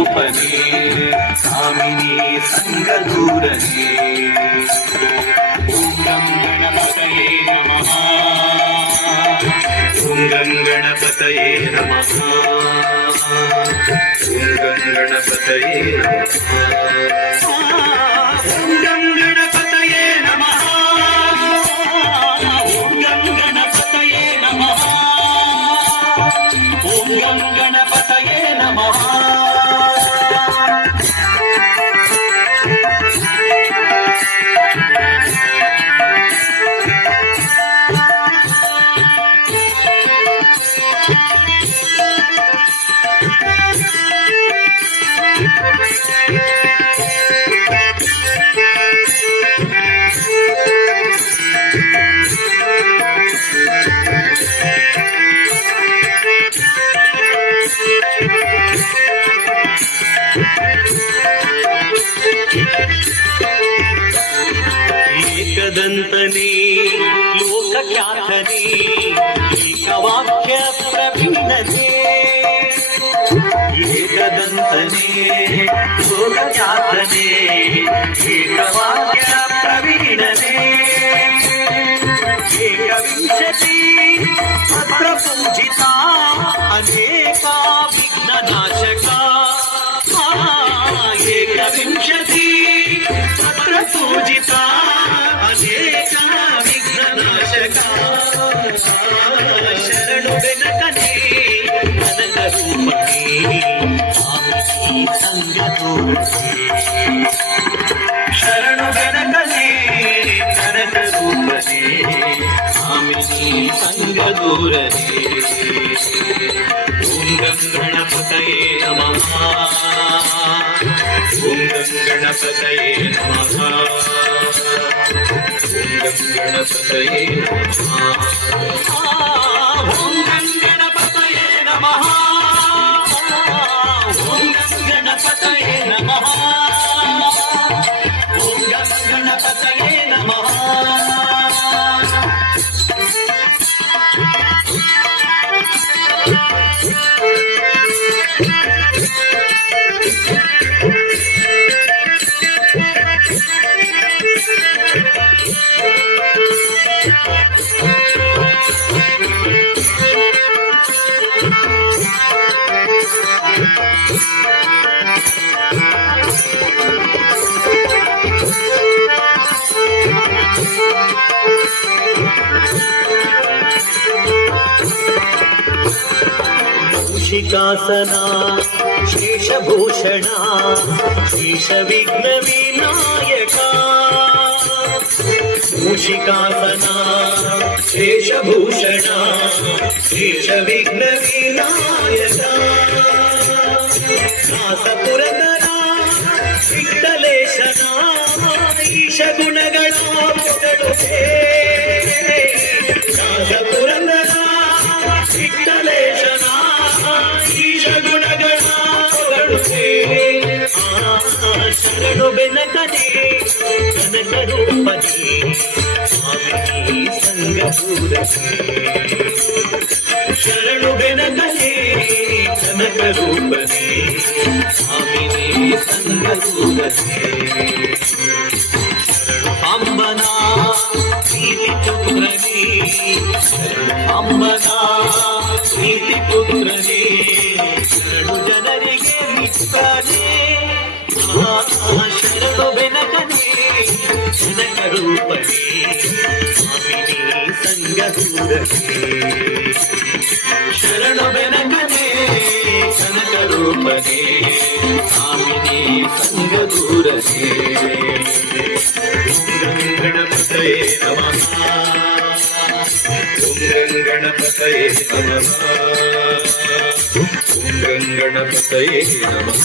रूपने कामिनी संगदूरने ॐ गणपतये नमः ॐ गणपतये नमः ॐ गणपतये नमः गणपतये नमः एकदन्तने लोकख्यातने एकवाक्य प्रभिन्नते एकदन्तने लोकख्यातने एकवाक्य प्रवीणने एकविंशति पत्र पूजिता अनेका विघ्ननाशका एकविंशति पत्र पूजिता अनेका विघ्ननाशका शरणु बेनकने कनक रूपने कामिनी संगदूरने शरणु बेनकने कनक रूपने कामिनी संगदूरने ॐ गणपतये नमः ॐ गणपतये नमः गणपतये नमः ॐ गणपतये नमः ॐ गणपतये नमः ॐ गणपतये नमः मूषिकासना शेषभूषणा शेषविघ्नविनायका मूषिकासना शेषभूषणा शेषविघ्नविनायका नासपुरधरा विठ्ठलेशना ईशगुणಗಳ ಪುಟಳುತೆ ನಾಸಪುರಧರಾ ವಿಠ್ಠಲೇಶನಾ ईशगुणಗಳ ಪುಟಳುತೆ ಶರಣು ಬೆನಕನೆ ಕನಕ ರೂಪನೆ ಕಾಮಿನಿ ಸಂಗದೂರನೆ ಶರಣು ಬೆನಕನೆ ಕನಕ ರೂಪನೆ ಕಾಮಿನಿ ಸಂಗದೂರನೆ ಅಂಬನಾ ಪ್ರೀತಿ ಪುತ್ರನೇ ಅಂಬನಾ ಪ್ರೀತಿ ಪುತ್ರನೇ ಶರಣು ಜನರಿಗೆ ಮಿತ್ರನೇ ಶರಣು ಬೆನಕನೇ ಜನಕ ರೂಪನೇ ಕಾಮಿನಿ ಸಂಗದೂರನೇ ಶರಣು ಬೆನಕನೇ ಜನಕ ರೂಪನೇ ಕಾಮಿನಿ ಸಂಗದೂರನೇ ಗಣಪತये ನಮಃ ॐ गणपतये नमः ॐ गणपतये नमः